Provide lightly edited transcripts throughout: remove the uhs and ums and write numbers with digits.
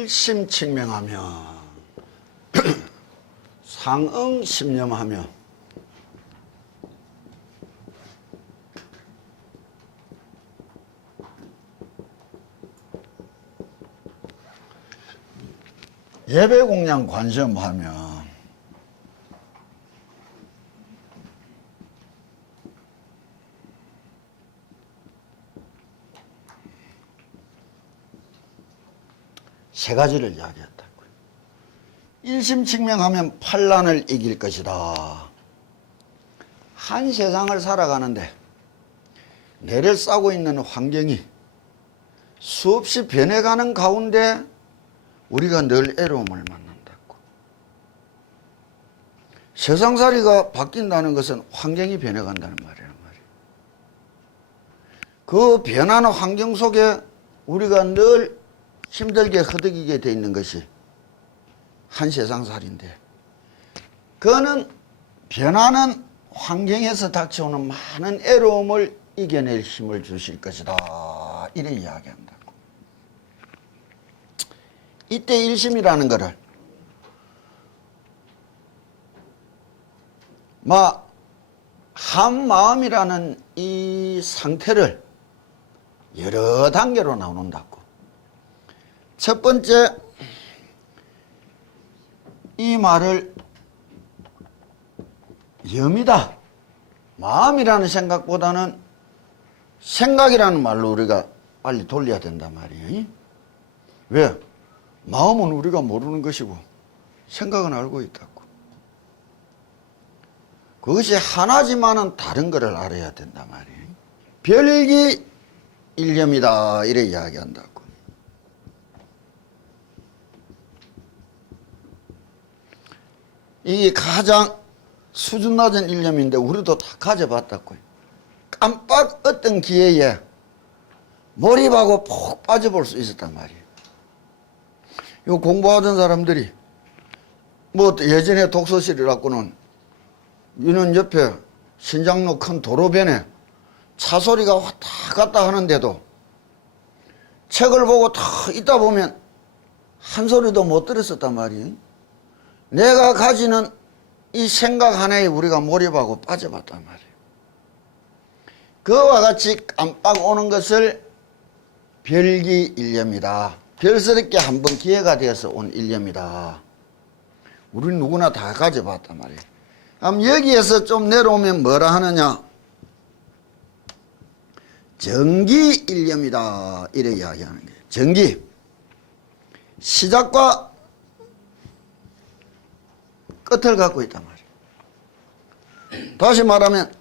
일심칙명하며 상응심념하며 예배공양 관심하며 세 가지를 이야기했다고요. 일심칙명하면 환난을 이길 것이다. 한 세상을 살아가는데 뇌를 싸고 있는 환경이 수없이 변해가는 가운데 우리가 늘 애로움을 만난다고. 세상살이가 바뀐다는 것은 환경이 변해간다는 말이란 말이에요. 그 변하는 환경 속에 우리가 늘 힘들게 허덕이게 돼 있는 것이 한 세상살인데, 그거는 변하는 환경에서 닥쳐오는 많은 애로움을 이겨낼 힘을 주실 것이다. 이래 이야기한다고. 이때 일심이라는 것을 한 마음이라는 이 상태를 여러 단계로 나눈다고. 첫 번째, 이 말을 염이다. 마음이라는 생각보다는 생각이라는 말로 우리가 빨리 돌려야 된단 말이에요. 왜? 마음은 우리가 모르는 것이고 생각은 알고 있다고. 그것이 하나지만은 다른 것을 알아야 된단 말이에요. 별기 일념이다. 이래 이야기한다고. 이게 가장 수준 낮은 일념인데 우리도 다 가져봤다고요. 깜빡 어떤 기회에 몰입하고 푹 빠져볼 수 있었단 말이에요. 이거 공부하던 사람들이 예전에 독서실이라고는 이는 옆에 신장로 큰 도로변에 차 소리가 왔다 갔다 하는데도 책을 보고 탁 있다 보면 한 소리도 못 들었었단 말이에요. 내가 가지는 이 생각 하나에 우리가 몰입하고 빠져봤단 말이에요. 그와 같이 깜빡 오는 것을 별기 일념이다. 별스럽게 한번 기회가 되어서 온 일념이다. 우리 누구나 다 가져봤단 말이에요. 그럼 여기에서 좀 내려오면 뭐라 하느냐? 정기 일념이다. 이래 이야기하는 거예요. 정기. 시작과 끝을 갖고 있단 말이에요. 다시 말하면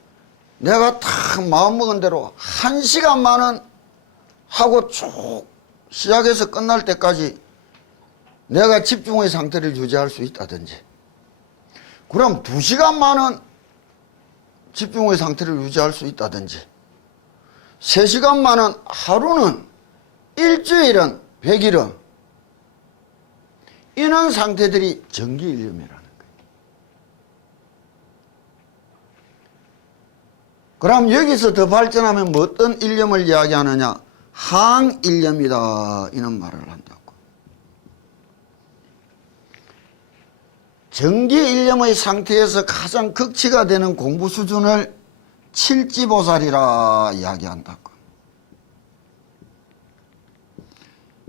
내가 딱 마음먹은 대로 1시간만은 하고 쭉 시작해서 끝날 때까지 내가 집중의 상태를 유지할 수 있다든지, 그럼 2시간만은 집중의 상태를 유지할 수 있다든지, 3시간만은, 하루는, 일주일은, 100일은 이런 상태들이 정기일념이라는 거예요. 그럼 여기서 더 발전하면 어떤 일념을 이야기하느냐? 항일념이다. 이런 말을 한다고. 정기일념의 상태에서 가장 극치가 되는 공부 수준을 칠지보살이라 이야기한다고.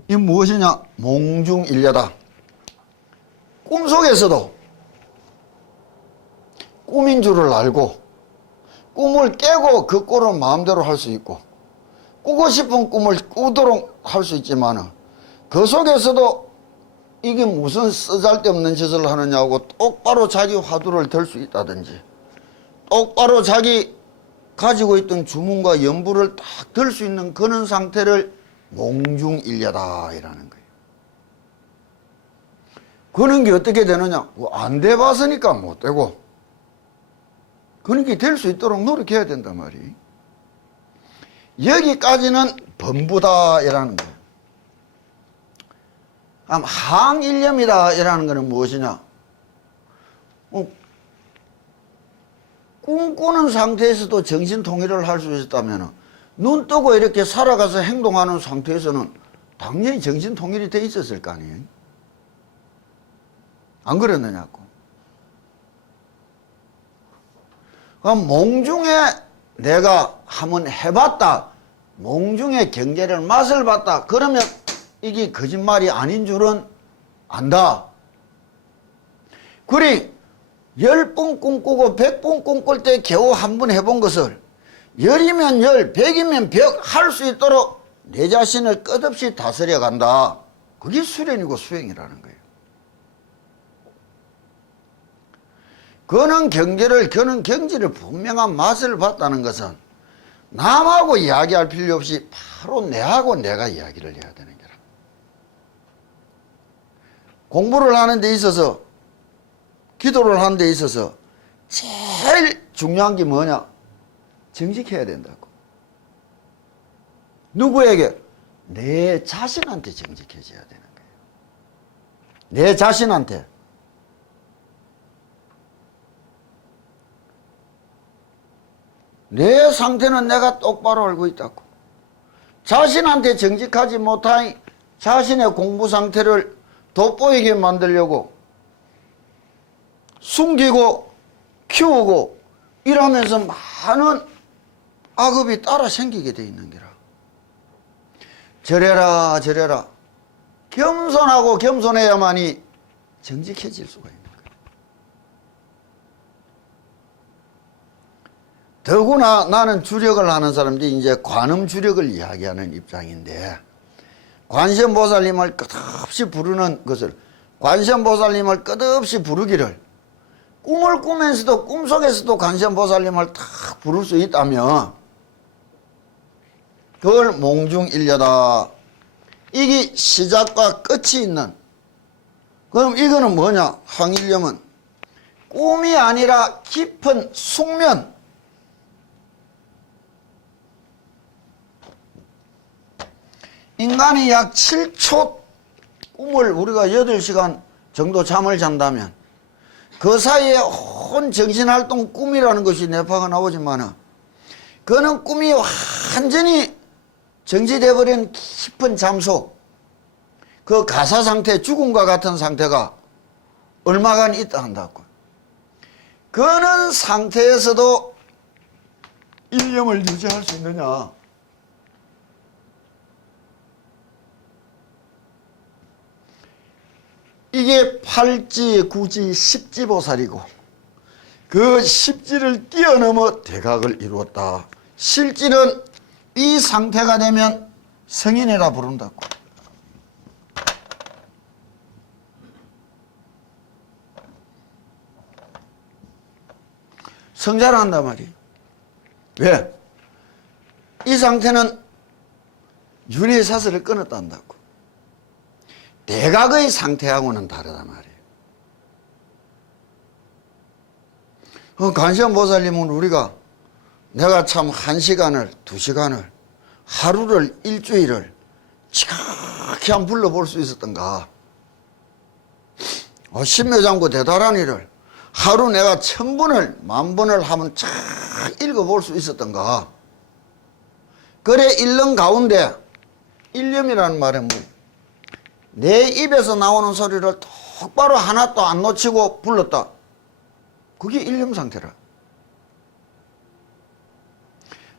이 무엇이냐? 몽중일려다. 꿈속에서도 꿈인 줄을 알고 꿈을 깨고 그 꼴을 마음대로 할 수 있고, 꾸고 싶은 꿈을 꾸도록 할 수 있지만 그 속에서도 이게 무슨 쓰잘데없는 짓을 하느냐고 똑바로 자기 화두를 들 수 있다든지, 똑바로 자기 가지고 있던 주문과 연부를 딱 들 수 있는 그런 상태를 몽중일려다 이라는 거예요. 그런 게 어떻게 되느냐? 안 돼봤으니까 못 되고, 그런 게 될 수 있도록 노력해야 된단 말이에요. 여기까지는 범부다 이라는 거예요. 항일념이다 이라는 것은 무엇이냐? 꿈꾸는 상태에서도 정신 통일을 할 수 있다면 눈 뜨고 이렇게 살아가서 행동하는 상태에서는 당연히 정신 통일이 돼 있었을 거 아니에요. 안 그랬느냐고. 그럼 몽중에 내가 한번 해봤다. 몽중의 경계를 맛을 봤다. 그러면 이게 거짓말이 아닌 줄은 안다. 그리 10번 꿈꾸고 100번 꿈꿀 때 겨우 한 번 해본 것을 10이면 10, 100이면 100 할 수 있도록 내 자신을 끝없이 다스려 간다. 그게 수련이고 수행이라는 거예요. 그는 경지를 분명한 맛을 봤다는 것은 남하고 이야기할 필요 없이 바로 내하고 내가 이야기를 해야 되는 거라. 공부를 하는 데 있어서, 기도를 하는 데 있어서 제일 중요한 게 뭐냐? 정직해야 된다고. 누구에게? 내 자신한테 정직해져야 되는 거예요. 내 자신한테. 내 상태는 내가 똑바로 알고 있다고. 자신한테 정직하지 못하니 자신의 공부 상태를 돋보이게 만들려고 숨기고 키우고 이러면서 많은 악업이 따라 생기게 돼 있는 게라. 저래라 저래라. 겸손하고 겸손해야만이 정직해질 수가 있는 거예요. 더구나 나는 주력을 하는 사람들이 이제 관음 주력을 이야기하는 입장인데, 관세음보살님을 끝없이 부르는 것을, 관세음보살님을 끝없이 부르기를, 꿈을 꾸면서도 꿈속에서도 관세음보살님을 탁 부를 수 있다면 그걸 몽중일려다. 이게 시작과 끝이 있는. 그럼 이거는 뭐냐? 황일념은 꿈이 아니라 깊은 숙면. 인간이 약 7초 꿈을 우리가 8시간 정도 잠을 잔다면 그 사이에 온 정신활동 꿈이라는 것이 뇌파가 나오지만 그는 꿈이 완전히 정지돼 버린 깊은 잠속, 그 가사 상태, 죽음과 같은 상태가 얼마간 있다 한다고. 그는 상태에서도 일념을 유지할 수 있느냐? 이게 8지, 9지, 10지 보살이고 그 10지를 뛰어넘어 대각을 이루었다. 실지는 이 상태가 되면 성인이라 부른다고. 성자를 한단 말이에요. 왜? 이 상태는 윤회의 사슬을 끊었다 한다고. 대각의 상태하고는 다르단 말이에요. 관세음보살님은 우리가 내가 참 1시간을, 2시간을, 하루를, 일주일을 지각히 한 불러볼 수 있었던가? 십묘장구 대단한 일을 하루 내가 1000번을, 10,000번을 하면 쫙 읽어볼 수 있었던가? 그래, 읽는 가운데 일념이라는 말은 뭐예요? 내 입에서 나오는 소리를 똑바로 하나도 안 놓치고 불렀다. 그게 일념 상태라.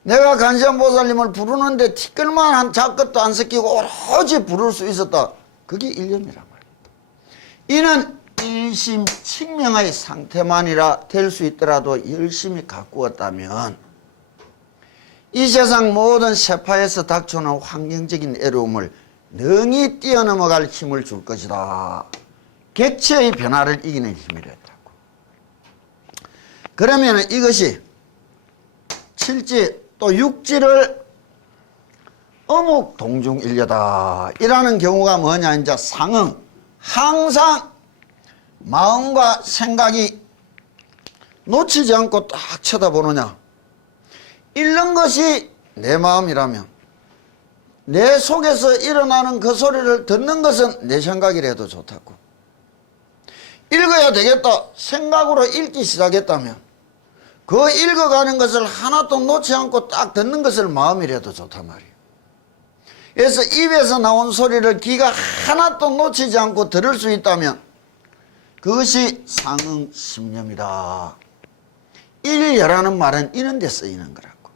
내가 관세음보살님을 부르는데 티끌만 한 작것도 안 섞이고 오로지 부를 수 있었다. 그게 일념이란 말이야. 이는 일심칙명의 상태만이라 될 수 있더라도 열심히 가꾸었다면 이 세상 모든 세파에서 닥쳐오는 환경적인 애로움을 능히 뛰어넘어갈 힘을 줄 것이다. 객체의 변화를 이기는 힘이랬다고. 그러면 이것이 7지 또 6지를 어묵 동중일려다. 이라는 경우가 뭐냐? 이제 상응. 항상 마음과 생각이 놓치지 않고 딱 쳐다보느냐. 읽는 것이 내 마음이라면 내 속에서 일어나는 그 소리를 듣는 것은 내 생각이라도 좋다고. 읽어야 되겠다 생각으로 읽기 시작했다면 그 읽어가는 것을 하나도 놓지 않고 딱 듣는 것을 마음이라도 좋단 말이에요. 그래서 입에서 나온 소리를 귀가 하나도 놓치지 않고 들을 수 있다면 그것이 상응심념이다. 일여라는 말은 이런 데 쓰이는 거라고.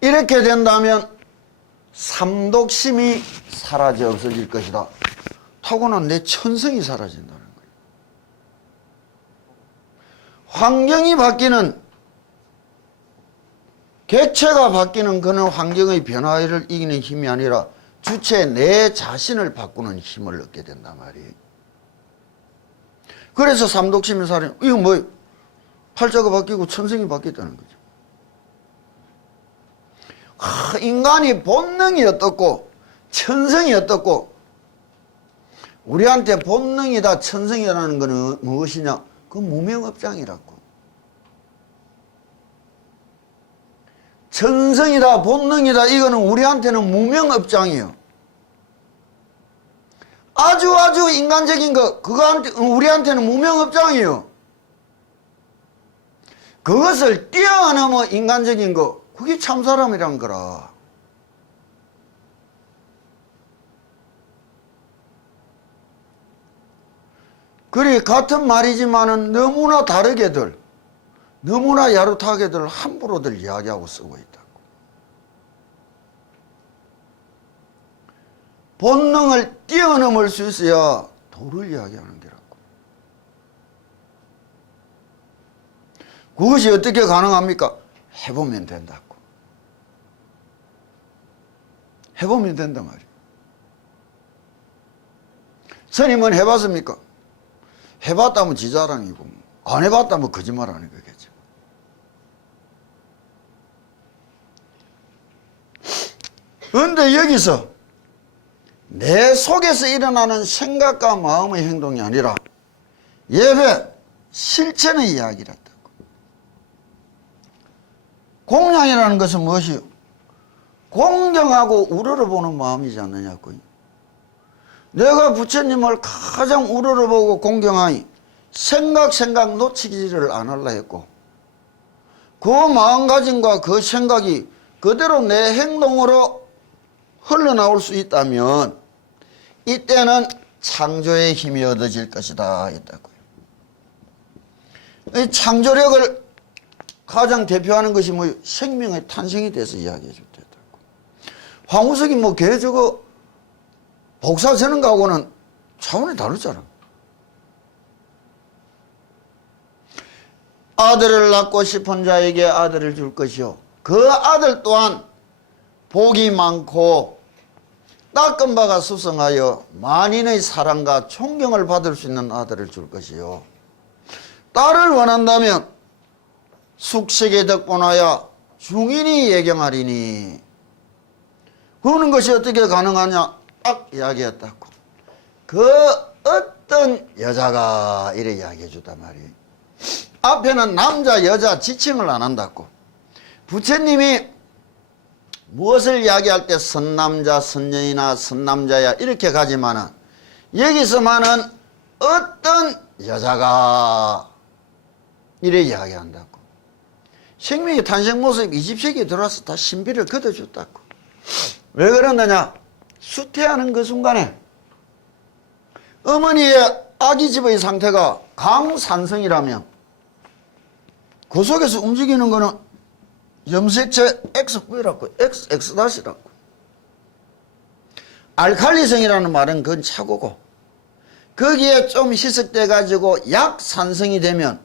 이렇게 된다면 삼독심이 사라져 없어질 것이다. 타고난 내 천성이 사라진다는 거예요. 환경이 바뀌는, 객체가 바뀌는 그런 환경의 변화를 이기는 힘이 아니라 주체 내 자신을 바꾸는 힘을 얻게 된단 말이에요. 그래서 삼독심이 사라져. 이거 뭐예요? 팔자가 바뀌고 천성이 바뀌었다는 거죠. 인간이 본능이 어떻고 천성이 어떻고, 우리한테 본능이다 천성이라는 것은 무엇이냐? 그 무명업장이라고. 천성이다 본능이다 이거는 우리한테는 무명업장이에요. 아주 인간적인 거, 그거한테 우리한테는 무명업장이에요. 그것을 뛰어넘어 인간적인 거, 그게 참사람이란 거라. 그리 같은 말이지만은 너무나 다르게들, 너무나 야릇하게들 함부로들 이야기하고 쓰고 있다고. 본능을 뛰어넘을 수 있어야 도를 이야기하는 게라고. 그것이 어떻게 가능합니까? 해보면 된다고. 해보면 된단 말이에요. 스님은 해봤습니까? 해봤다면 지자랑이고, 안 해봤다면 거짓말하는 거겠죠. 그런데 여기서 내 속에서 일어나는 생각과 마음의 행동이 아니라 예배, 실천의 이야기랬다고. 공양이라는 것은 무엇이요? 공경하고 우러러보는 마음이지 않느냐고요. 내가 부처님을 가장 우러러보고 공경하니 생각 놓치기를 안 하려 했고, 그 마음가짐과 그 생각이 그대로 내 행동으로 흘러나올 수 있다면 이때는 창조의 힘이 얻어질 것이다 했다고요. 이 창조력을 가장 대표하는 것이 뭐 생명의 탄생에 대해서 이야기해 줬다고. 황우석이 뭐 걔 저거 복사 저는 거하고는 차원이 다르잖아. 아들을 낳고 싶은 자에게 아들을 줄 것이요, 그 아들 또한 복이 많고 닦은 바가 수성하여 만인의 사랑과 존경을 받을 수 있는 아들을 줄 것이요, 딸을 원한다면 숙식의 덕분하여 중인이 예경하리니. 그러는 것이 어떻게 가능하냐? 딱 이야기했다고. 그 어떤 여자가 이래 이야기해 주단 말이에요. 앞에는 남자 여자 지칭을 안 한다고. 부처님이 무엇을 이야기할 때 선남자 선녀이나 선남자야 이렇게 가지만은 여기서만은 어떤 여자가 이래 이야기한다고. 생명의 탄생 모습 20세기에 들어와서 다 신비를 걷어줬다고. 왜 그러느냐? 수태하는 그 순간에 어머니의 아기집의 상태가 강산성이라면 그 속에서 움직이는 거는 염색체 XV라고, XX-라고. 알칼리성이라는 말은 그건 차고고, 거기에 좀 희석돼 가지고 약산성이 되면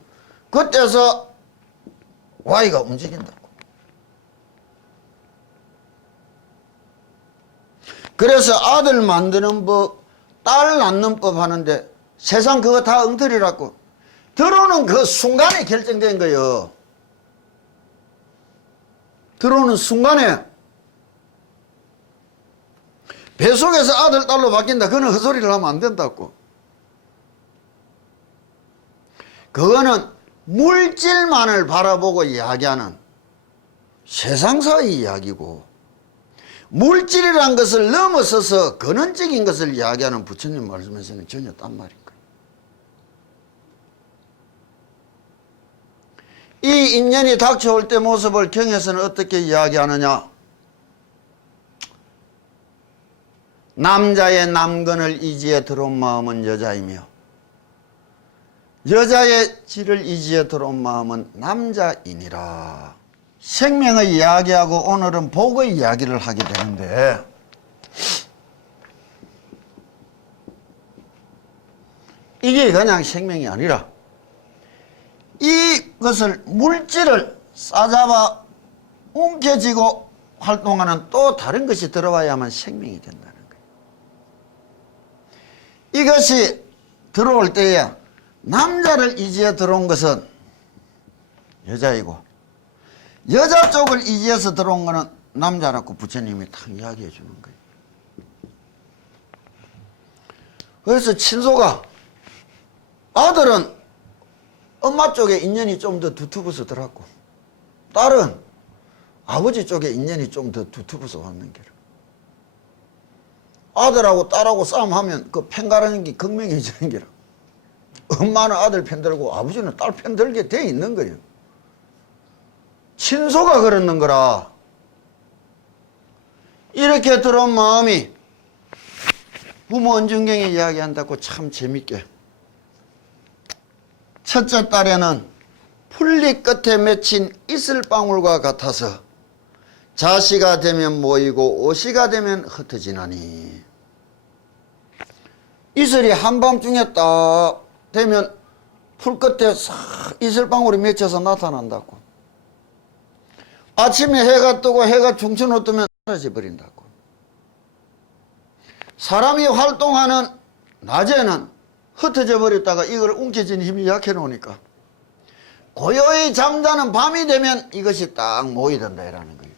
그때서 Y가 움직인다고. 그래서 아들 만드는 법, 딸 낳는 법 하는데 세상 그거 다 엉터리라고. 들어오는 그 순간에 결정된 거예요. 들어오는 순간에 뱃속에서 아들 딸로 바뀐다. 그거는 헛소리를 하면 안 된다고. 그거는 물질만을 바라보고 이야기하는 세상사의 이야기고, 물질이란 것을 넘어서서 근원적인 것을 이야기하는 부처님 말씀에서는 전혀 딴 말인 거예요. 이 인연이 닥쳐올 때 모습을 경에서는 어떻게 이야기하느냐? 남자의 남건을 이지에 들어온 마음은 여자이며 여자의 질을 이지에 들어온 마음은 남자이니라. 생명의 이야기하고 오늘은 복의 이야기를 하게 되는데, 이게 그냥 생명이 아니라 이것을 물질을 싸잡아 움켜쥐고 활동하는 또 다른 것이 들어와야만 생명이 된다는 거예요. 이것이 들어올 때에 남자를 이지에 들어온 것은 여자이고 여자 쪽을 이지에서 들어온 것은 남자라고 부처님이 딱 이야기해 주는 거예요. 그래서 친소가 아들은 엄마 쪽에 인연이 좀 더 두터워서 들어왔고 딸은 아버지 쪽에 인연이 좀 더 두터워서 왔는 게라. 아들하고 딸하고 싸움하면 그 편가르는 게 극명해지는 게라. 엄마는 아들 편 들고 아버지는 딸 편 들게 돼 있는 거예요. 친소가 그러는 거라. 이렇게 들어온 마음이 부모 은중경이 이야기한다고 참 재밌게, 첫째 딸에는 풀잎 끝에 맺힌 이슬방울과 같아서 자시가 되면 모이고 오시가 되면 흩어지나니. 이슬이 한밤중에 딱 되면 풀 끝에 싹 이슬방울이 맺혀서 나타난다고. 아침에 해가 뜨고 해가 중천으로 뜨면 사라져 버린다고. 사람이 활동하는 낮에는 흩어져 버렸다가 이걸 움켜쥐는 힘이 약해 놓으니까 고요히 잠자는 밤이 되면 이것이 딱 모이던다 이라는 거예요.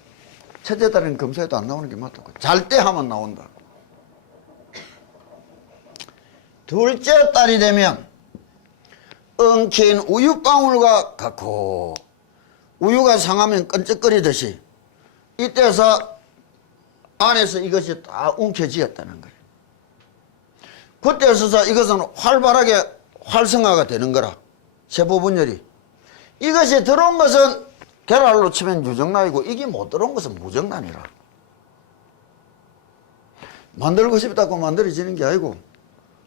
첫째 딸은 검사에도 안 나오는 게 맞다고. 잘 때 하면 나온다고. 둘째 딸이 되면 엉킨 우유방울과 같고 우유가 상하면 끈적거리듯이 이때서 안에서 이것이 다 움켜쥐었다는 거예요. 그때서서 이것은 활발하게 활성화가 되는 거라. 세포 분열이. 이것이 들어온 것은 계랄로 치면 유정란이고 이게 못 들어온 것은 무정란이라. 만들고 싶다고 만들어지는 게 아니고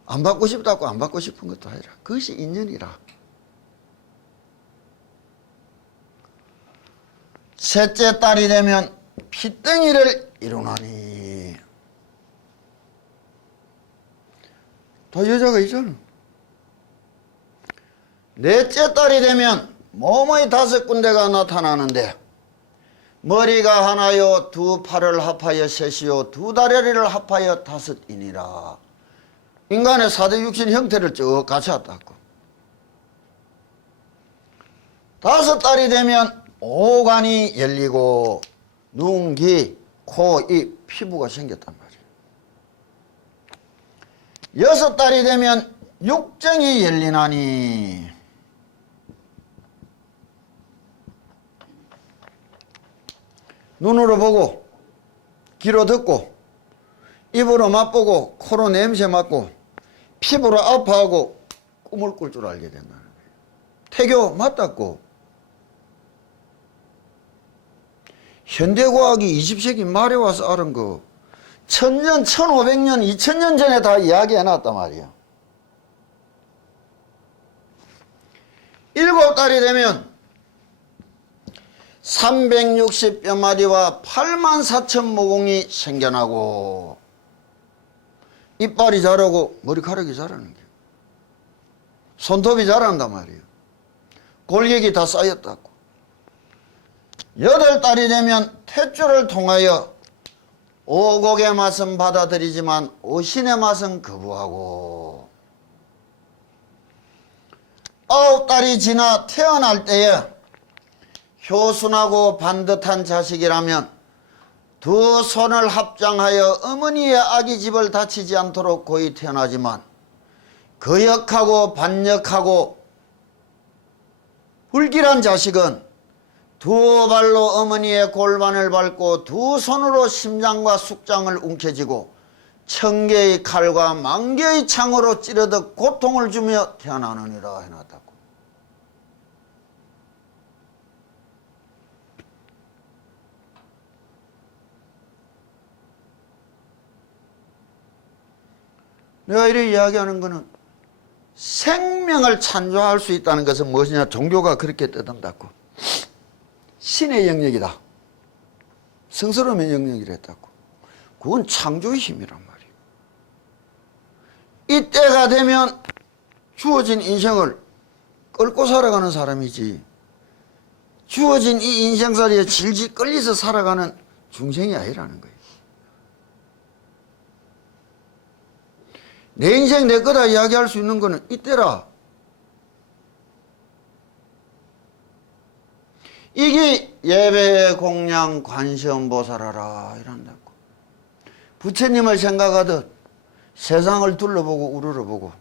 안 받고 싶다고 안 받고 싶은 것도 아니라 그것이 인연이라. 셋째 딸이 되면 피덩이를 이루나니. 다 여자가 있잖아. 넷째 딸이 되면 몸의 5군데가 나타나는데 머리가 하나요 두 팔을 합하여 셋이요 두 다리를 합하여 5이니라. 인간의 4대 육신 형태를 쭉 갖췄다고. 5 딸이 되면 오간이 열리고 눈, 귀, 코, 입, 피부가 생겼단 말이에요. 6 딸이 되면 육정이 열리나니. 눈으로 보고 귀로 듣고 입으로 맛보고 코로 냄새 맡고 피부로 아파하고 꿈을 꿀 줄 알게 된다는 거예요. 태교 맞닿고 현대과학이 20세기 말에 와서 알은 거 1000년, 1500년, 2000년 전에 다 이야기해놨단 말이에요. 7 달이 되면 360뼈 마디와 84,000 모공이 생겨나고 이빨이 자라고 머리카락이 자라는 거예요. 손톱이 자란단 말이에요. 골격이 다 쌓였다고. 8 달이 되면 탯줄을 통하여 오곡의 맛은 받아들이지만 오신의 맛은 거부하고 9 달이 지나 태어날 때에 효순하고 반듯한 자식이라면 2 손을 합장하여 어머니의 아기집을 다치지 않도록 고이 태어나지만 거역하고 반역하고 불길한 자식은 2 발로 어머니의 골반을 밟고 2 손으로 심장과 숙장을 움켜쥐고 1000개의 칼과 10,000개의 창으로 찌르듯 고통을 주며 태어나느니라 해놨다고. 내가 이렇게 이야기하는 것은 생명을 창조할 수 있다는 것은 무엇이냐? 종교가 그렇게 떠든다고. 신의 영역이다. 성스러움의 영역이랬다고. 그건 창조의 힘이란 말이에요. 이때가 되면 주어진 인생을 끌고 살아가는 사람이지, 주어진 이 인생살이에 질질 끌려서 살아가는 중생이 아니라는 거예요. 내 인생 내 거다 이야기할 수 있는 거는 이때라. 이게 예배 공양 관세음보살하라 이란다고. 부처님을 생각하듯 세상을 둘러보고 우러러보고,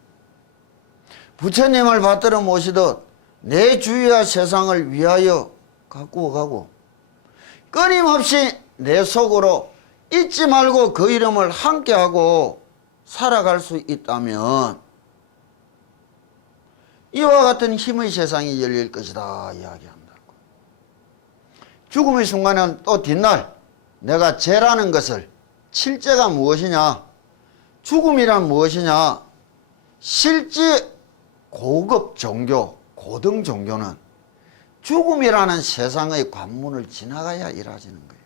부처님을 받들어 모시듯 내 주위와 세상을 위하여 가꾸어 가고, 끊임없이 내 속으로 잊지 말고 그 이름을 함께하고 살아갈 수 있다면 이와 같은 힘의 세상이 열릴 것이다 이야기한다고. 죽음의 순간은 또 뒷날 내가 죄라는 것을, 칠죄가 무엇이냐, 죽음이란 무엇이냐, 실제 고급 종교, 고등 종교는 죽음이라는 세상의 관문을 지나가야 이루어지는 거예요.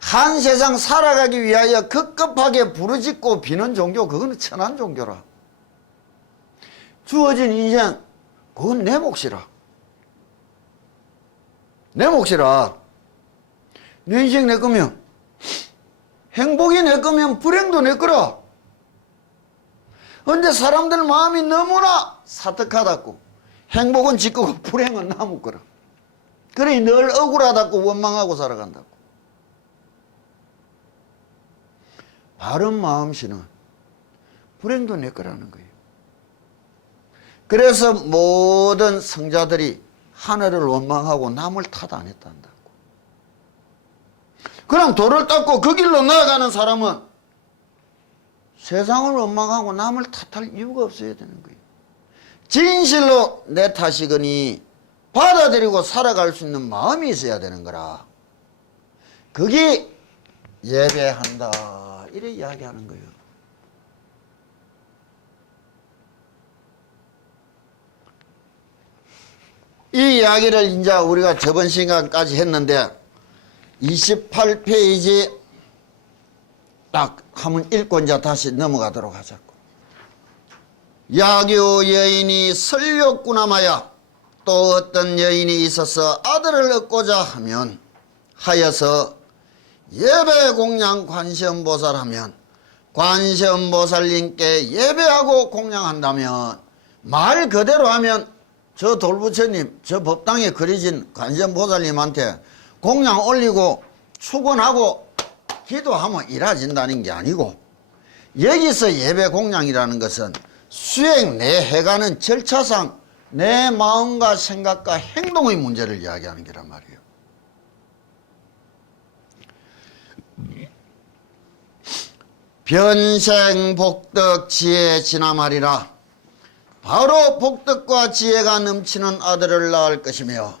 한 세상 살아가기 위하여 급급하게 부르짖고 비는 종교, 그거는 천한 종교라. 주어진 인생, 그건 내 몫이라. 내 몫이라. 내 인생 내 거면, 행복이 내 거면 불행도 내 거라. 그런데 사람들 마음이 너무나 사특하다고. 행복은 지 거고 불행은 남의 거라. 그러니 늘 억울하다고 원망하고 살아간다고. 바른 마음씨는 불행도 내 거라는 거예요. 그래서 모든 성자들이 하늘을 원망하고 남을 탓 안 했단다고. 그럼 도를 닦고 그 길로 나아가는 사람은 세상을 원망하고 남을 탓할 이유가 없어야 되는 거예요. 진실로 내 탓이거니 받아들이고 살아갈 수 있는 마음이 있어야 되는 거라. 그게 예배한다 이래 이야기하는 거예요. 이 이야기를 이제 우리가 저번 시간까지 했는데 28페이지 딱 한번 읽고 이제 다시 넘어가도록 하자고. 야교 여인이 설욕구나마야 또 어떤 여인이 있어서 아들을 얻고자 하면 하여서 예배 공양 관세음보살 하면 관세음보살님께 예배하고 공양한다면, 말 그대로 하면 저 돌부처님, 저 법당에 그려진 관세음보살님한테 공양 올리고 축원하고 기도하면 이루어진다는 게 아니고, 여기서 예배 공양이라는 것은 수행 내 해가는 절차상 내 마음과 생각과 행동의 문제를 이야기하는 게란 말이에요. 변생 복덕 지혜 지나말이라. 바로 복덕과 지혜가 넘치는 아들을 낳을 것이며,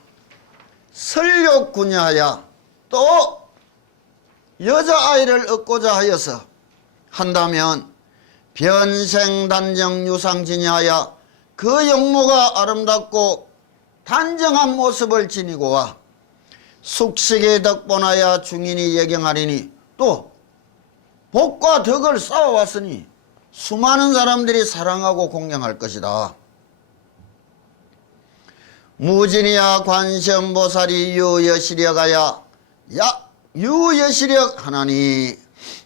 설욕구냐하여 또 여자아이를 얻고자 하여서 한다면 변생 단정 유상지냐하여 그 영모가 아름답고 단정한 모습을 지니고와 숙식의 덕본하여 중인이 예경하리니, 또 복과 덕을 쌓아왔으니 수많은 사람들이 사랑하고 공경할 것이다. 무진이야 관세음보살이 유여시력하여 유여시력 하나니,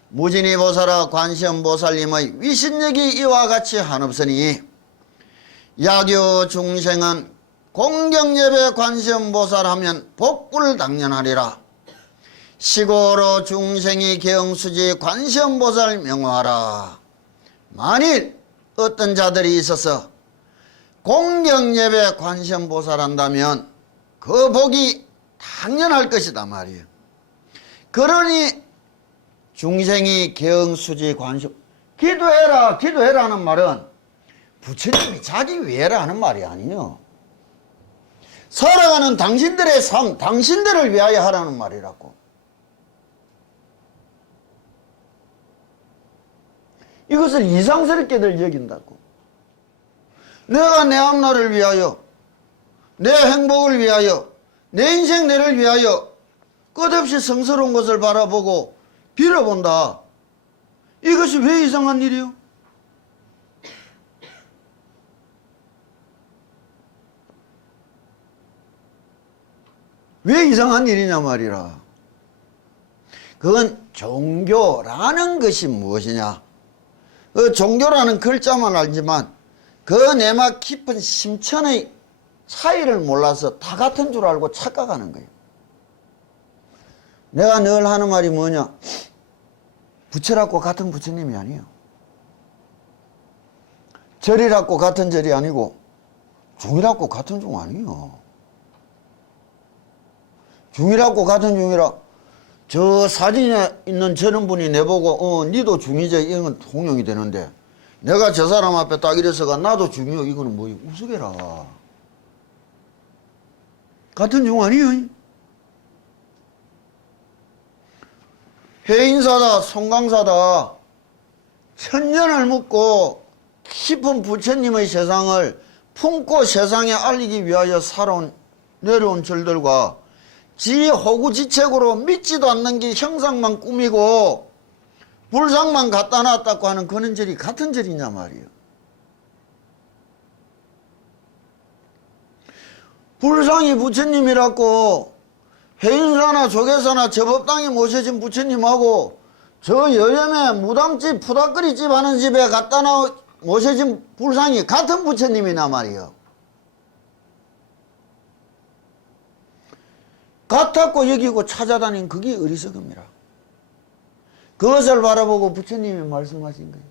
무진이 보살아 관세음보살님의 위신력이 이와 같이 한없으니 야교 중생은 공경예배 관세음보살 하면 복불 당연하리라. 시고로 중생이 경수지 관세음보살 명화하라. 만일 어떤 자들이 있어서 공경예배 관세음보살 한다면 그 복이 당연할 것이다 말이에요. 그러니 중생이 경수지 관세음, 기도해라 기도해라는 말은 부처님이 자기 위해라 하는 말이 아니요. 살아가는 당신들의 삶, 당신들을 위하여 하라는 말이라고. 이것을 이상스럽게들 여긴다고. 내가 내 앞날을 위하여, 내 행복을 위하여, 내 인생 내를 위하여 끝없이 성스러운 것을 바라보고 빌어본다. 이것이 왜 이상한 일이요? 왜 이상한 일이냐 말이라. 그건 종교라는 것이 무엇이냐. 그 종교라는 글자만 알지만 그 내막 깊은 심천의 차이를 몰라서 다 같은 줄 알고 착각하는 거예요. 내가 늘 하는 말이 뭐냐. 부처라고 같은 부처님이 아니에요. 절이라고 같은 절이 아니고 중이라고 같은 중 아니에요. 중이라고 같은 중이라 저 사진에 있는 저런 분이 내보고 니도 중이죠 이건 통용이 되는데 내가 저 사람 앞에 딱 이래서가 나도 중이요 이거는 뭐 우스개라. 같은 중 아니에요. 해인사다 송강사다 천년을 묵고 깊은 부처님의 세상을 품고 세상에 알리기 위하여 살아온 내려온 절들과 지 호구지책으로 믿지도 않는 게 형상만 꾸미고 불상만 갖다 놨다고 하는 그런 절이 같은 절이냐 말이에요. 불상이 부처님이라고 해인사나 조계사나 제법당에 모셔진 부처님하고 저 여염에 무당집 푸닥거리집 하는 집에 갖다 모셔진 불상이 같은 부처님이나 말이에요. 같았고 여기고 찾아다닌 그게 어리석음이라. 그것을 바라보고 부처님이 말씀하신 거예요.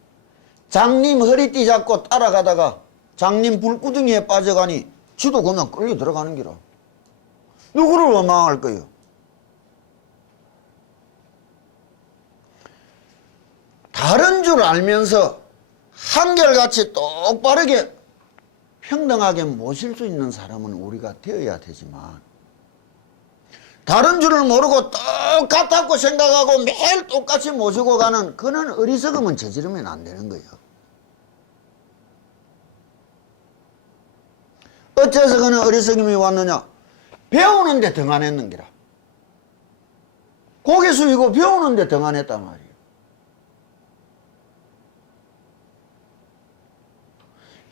장님 허리띠 잡고 따라가다가 장님 불구덩이에 빠져가니 지도 그냥 끌려 들어가는 기라. 누구를 원망할 거예요? 다른 줄 알면서 한결같이 똑바르게 평등하게 모실 수 있는 사람은 우리가 되어야 되지만 다른 줄을 모르고 똑같다고 생각하고 매일 똑같이 모시고 가는 그는 어리석음은 저지르면 안 되는 거예요. 어째서 그는 어리석음이 왔느냐? 배우는데 등한했는기라. 고개 숙이고 배우는데 등한했단 말이에요.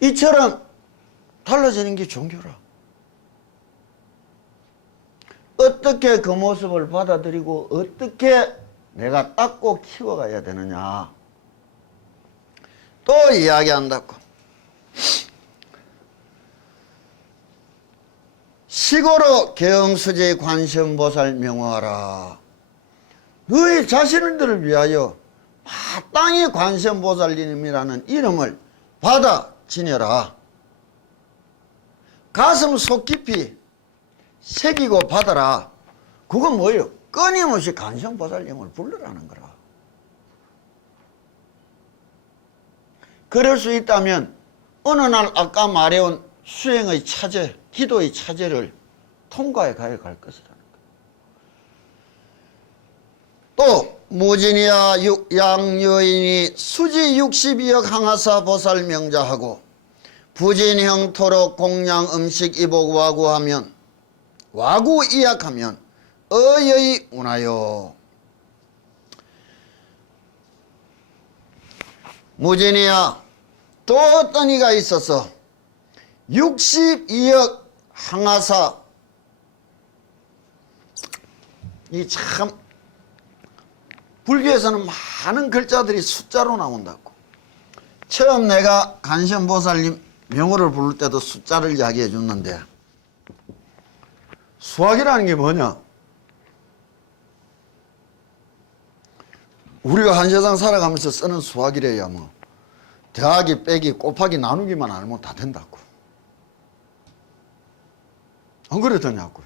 이처럼 달라지는 게 종교라. 어떻게 그 모습을 받아들이고 어떻게 내가 닦고 키워가야 되느냐. 또 이야기한다고. 시고로 경수제 관세음보살 명호하라. 너희 자신들을 위하여 마땅히 관세음보살님이라는 이름을 받아 지녀라. 가슴 속 깊이 새기고 받아라. 그건 뭐예요? 끊임없이 관세음보살님을 불러라는 거라. 그럴 수 있다면 어느 날 아까 말해온 수행의 차제, 기도의 차제를 통과해 가야 갈 것이라는 거예요. 또 무진이야 양여인이 수지 62억 항하사 보살 명자하고 부진형토록 공양 음식 이복 와구하면 와구 이약하면 어여이 우나요. 무진이야 또 어떤 이가 있어서 62억 항하사 이 참 불교에서는 많은 글자들이 숫자로 나온다고. 처음 내가 관세음보살님 명호를 부를 때도 숫자를 이야기해 줬는데 수학이라는 게 뭐냐? 우리가 한 세상 살아가면서 쓰는 수학이래야 뭐 더하기 빼기 곱하기 나누기만 알면 다 된다고. 안 그러더냐고.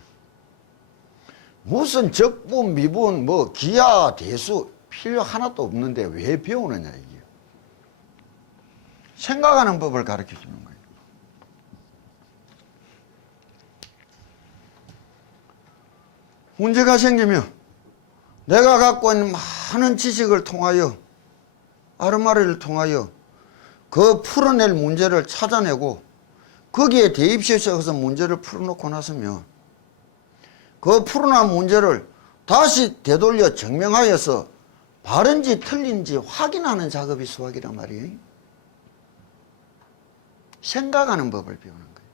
무슨 적분 미분 뭐 기하 대수 필요 하나도 없는데 왜 배우느냐 이게. 생각하는 법을 가르쳐 주는 거예요. 문제가 생기면 내가 갖고 있는 많은 지식을 통하여 아르마리를 통하여 그 풀어낼 문제를 찾아내고 거기에 대입시켜서 문제를 풀어놓고 나서면 그 풀어난 문제를 다시 되돌려 증명하여서 바른지 틀린지 확인하는 작업이 수학이란 말이에요. 생각하는 법을 배우는 거예요.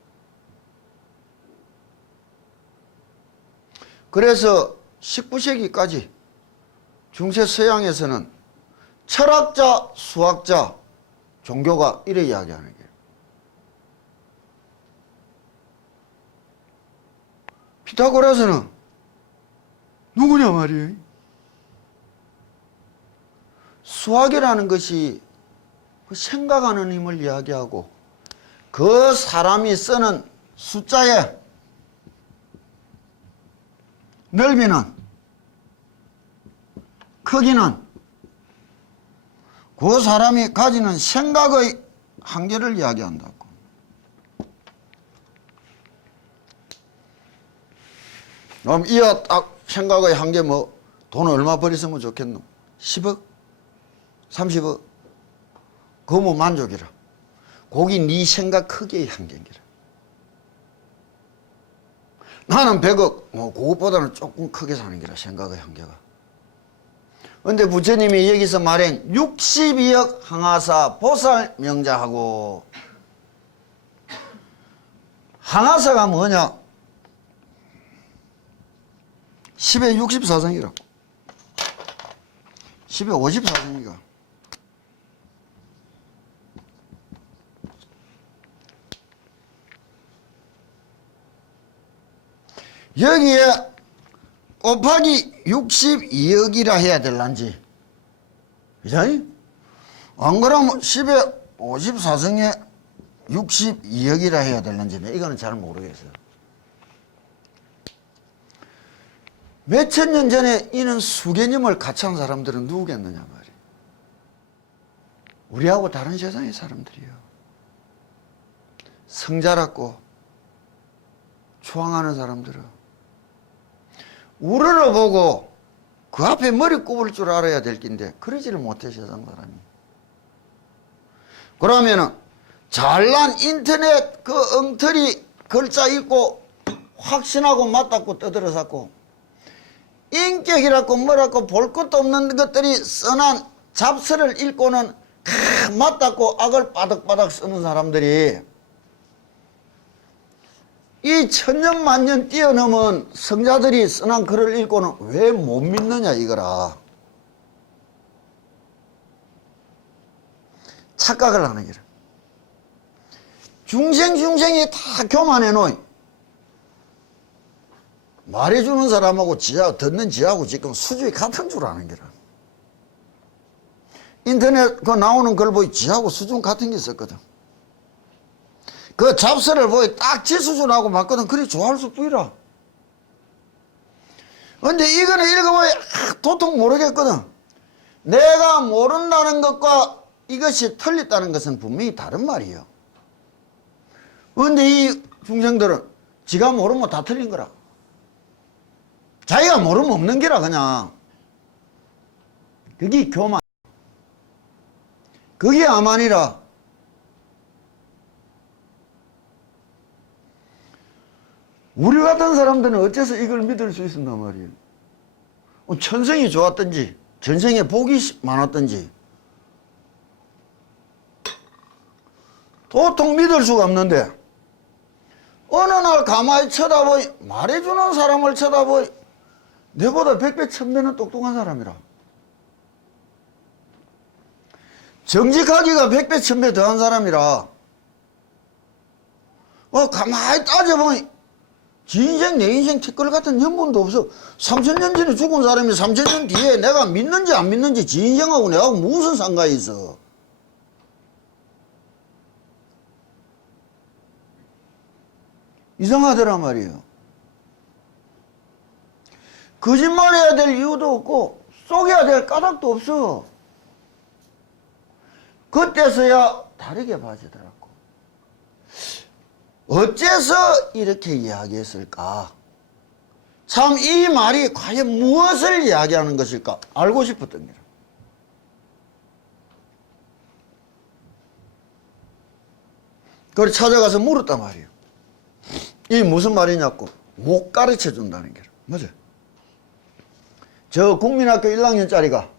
그래서 19세기까지 중세 서양에서는 철학자, 수학자, 종교가 이래 이야기하는 거예요. 피타고라스는 누구냐 말이에요. 수학이라는 것이 생각하는 힘을 이야기하고 그 사람이 쓰는 숫자의 넓이는, 크기는 그 사람이 가지는 생각의 한계를 이야기한다고. 그럼 이어 딱 생각의 한계 뭐 돈 얼마 벌었으면 좋겠노? 10억? 30억? 그거 뭐 만족이라. 거기 네 생각 크기의 한계인기라. 나는 100억, 뭐 그것보다는 조금 크게 사는 기라, 생각의 한계가. 근데 부처님이 여기서 말한 62억 항아사 보살 명자하고, 항아사가 뭐냐? 10의 64성이라고. 10의 54성이가. 여기에 곱하기 62억이라 해야 될란지. 그죠? 안 그러면 10의 54성에 62억이라 해야 될란지 이거는 잘 모르겠어요. 몇천 년 전에 이는 수개념을 같이 한 사람들은 누구겠느냐 말이에요. 우리하고 다른 세상의 사람들이요. 성자랍고 추앙하는 사람들은 우러러 보고 그 앞에 머리 꼽을 줄 알아야 될 낀데 그러지를 못해, 세상 사람이. 그러면은 잘난 인터넷 그 엉터리 글자 읽고 확신하고 맞닿고 떠들어섰고, 인격이라고 뭐라고 볼 것도 없는 것들이 써난 잡서를 읽고는 맞닿고 악을 바닥바닥 쓰는 사람들이 이 천년 만년 뛰어넘은 성자들이 써난 글을 읽고는 왜 못 믿느냐 이거라. 착각을 하는 거라. 중생이 다 교만해 놓이. 말해주는 사람하고 듣는 지하고 지금 수준이 같은 줄 아는 거라. 인터넷 그 나오는 걸 보이 지하고 수준 같은 게 있었거든. 그 잡서를 보이 딱 지 수준하고 맞거든. 그리 좋아할 수뿐이라. 근데 이거는 읽어보니 도통 모르겠거든. 내가 모른다는 것과 이것이 틀렸다는 것은 분명히 다른 말이에요. 근데 이 중생들은 지가 모르면 다 틀린 거라. 자기가 모르면 없는 게라 그냥. 그게 교만. 그게 아만이라. 우리 같은 사람들은 어째서 이걸 믿을 수 있었단 말이에요. 천성이 좋았든지 전생에 복이 많았든지 도통 믿을 수가 없는데 어느 날 가만히 쳐다보니 말해주는 사람을 쳐다보니 내보다 100배 1000배는 똑똑한 사람이라. 정직하기가 100배 1000배 더한 사람이라. 가만히 따져보니 지 인생 내 인생 티끌 같은 연분도 없어. 3000년 전에 죽은 사람이 3000년 뒤에 내가 믿는지 안 믿는지 지 인생하고 내하고 무슨 상관이 있어. 이상하더란 말이에요. 거짓말해야 될 이유도 없고 속여야 될 까닭도 없어. 그때서야 다르게 봐지더라고. 어째서 이렇게 이야기했을까? 참 이 말이 과연 무엇을 이야기하는 것일까? 알고 싶었던 거라. 그걸 찾아가서 물었단 말이에요. 이 무슨 말이냐고. 못 가르쳐 준다는 게. 맞아요. 저 국민학교 1학년짜리가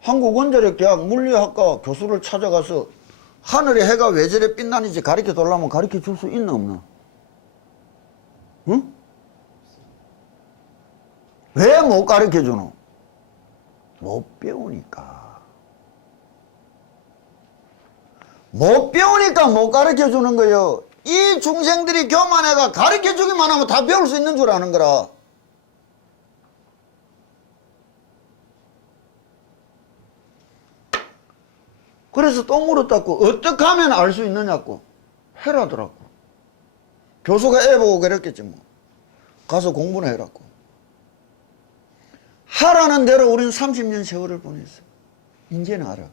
한국원자력대학 물리학과 교수를 찾아가서 하늘의 해가 왜 저래 빛나는지 가르쳐 달라면 가르쳐 줄 수 있나 없나? 응? 왜 못 가르쳐 주노? 못 배우니까. 못 배우니까 못 가르쳐 주는 거예요. 이 중생들이 교만해가 가르쳐 주기만 하면 다 배울 수 있는 줄 아는 거라. 그래서 또 물었다고. 어떻게 하면 알 수 있느냐고. 해라더라고. 교수가 애 보고 그랬겠지 뭐. 가서 공부나 해라고. 하라는 대로 우리는 30년 세월을 보냈어. 이제는 알아.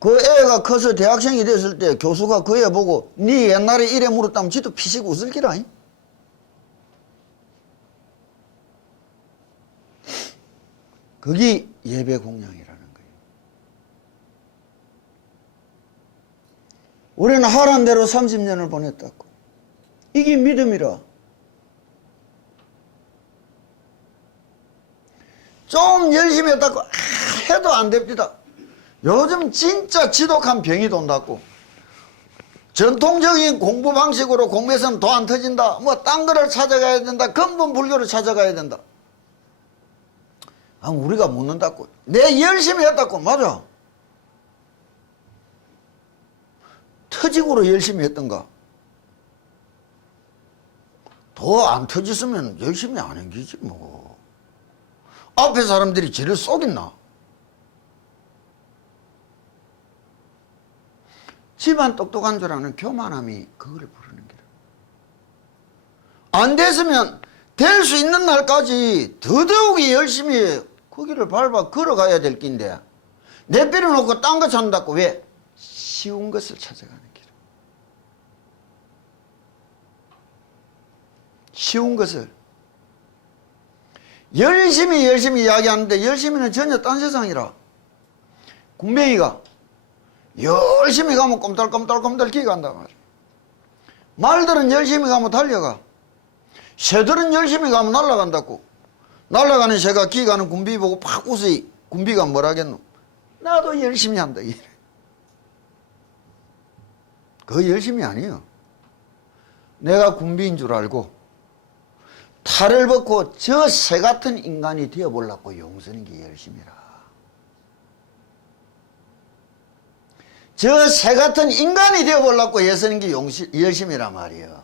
그 애가 커서 대학생이 됐을 때 교수가 그 애 보고 네 옛날에 이래 물었다면 지도 피식 웃을 기라. 그게 예배 공양이라는 거예요. 우리는 하라는 대로 30년을 보냈다고. 이게 믿음이라. 좀 열심히 했다고 해도 안 됩니다. 요즘 진짜 지독한 병이 돈다고. 전통적인 공부 방식으로 공부해서는 도 안 터진다. 뭐 딴 거를 찾아가야 된다. 근본 불교를 찾아가야 된다. 아, 우리가 묻는다고. 내 열심히 했다고. 맞아. 터직으로 열심히 했던가. 더 안 터졌으면 열심히 안 한 거지 뭐. 앞에 사람들이 지를 쏘겠나. 집안 똑똑한 줄 아는 교만함이 그거를 부르는 거라. 안 됐으면 될 수 있는 날까지 더더욱이 열심히 그 길을 밟아 걸어가야 될 낀데 내버려놓고 딴 거 찾는다고. 왜? 쉬운 것을 찾아가는 길. 쉬운 것을. 열심히 이야기하는데 열심히는 전혀 딴 세상이라. 군뱅이가 열심히 가면 꼼달꼼달 기간단 말이야. 말들은 열심히 가면 달려가. 새들은 열심히 가면 날아간다고. 날아가는 새가 기가는 군비 보고 팍 웃으이. 군비가 뭐라겠노? 나도 열심히 한다. 이래. 그거 열심히 아니에요. 내가 군비인 줄 알고 탈을 벗고 저 새 같은 인간이 되어보려고 용서는 게 열심이라. 저 새 같은 인간이 되어보려고 애쓰는 게 열심이란 말이에요.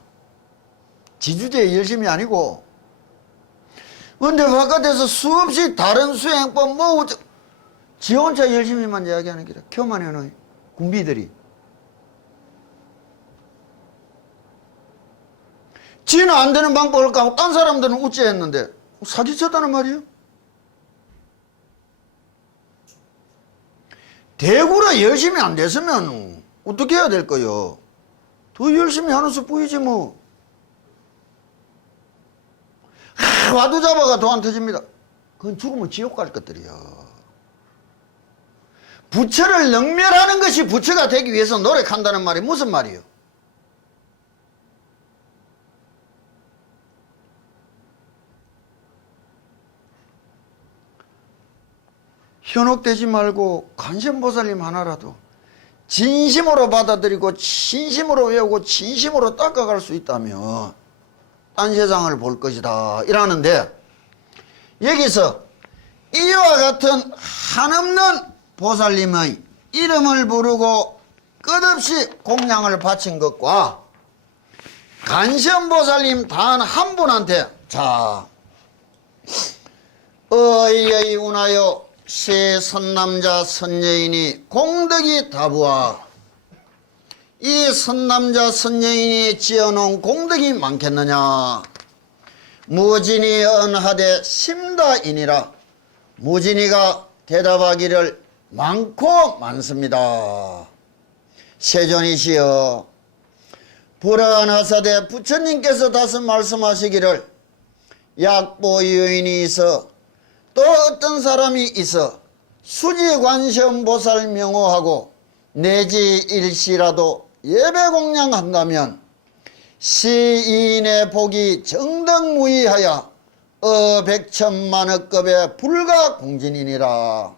지주제의 열심이 아니고. 근데 바깥에서 수없이 다른 수행법 지 혼자 열심히만 이야기하는 게라. 교만해놓은 군비들이. 지는 안 되는 방법을 까고 딴 사람들은 우째했는데 사기쳤다는 말이에요. 대구라 열심히 안 됐으면 어떻게 해야 될 거요? 더 열심히 하는 수뿐이지 뭐. 와도 잡아가 도 안 터집니다. 그건 죽으면 지옥 갈 것들이야. 부처를 능멸하는 것이 부처가 되기 위해서 노력한다는 말이 무슨 말이에요? 현혹되지 말고 관세음보살님 하나라도 진심으로 받아들이고 진심으로 외우고 진심으로 닦아갈 수 있다면 딴 세상을 볼 것이다 이라는데, 여기서 이와 같은 한없는 보살님의 이름을 부르고 끝없이 공양을 바친 것과 관세음보살님 단 한 분한테 자 어이여이 운하여 새 선남자 선여인이 공덕이 다부하. 이 선남자 선여인이 지어놓은 공덕이 많겠느냐. 무진이 언하되 심다이니라. 무진이가 대답하기를 많고 많습니다. 세존이시여, 불안하사대 부처님께서 다시 말씀하시기를 약보 요인이 있어 또 어떤 사람이 있어 수지관세음보살 명호하고 내지 일시라도 예배 공양한다면 시인의 복이 정덕무이하여 백천만억급의 불가공진이니라.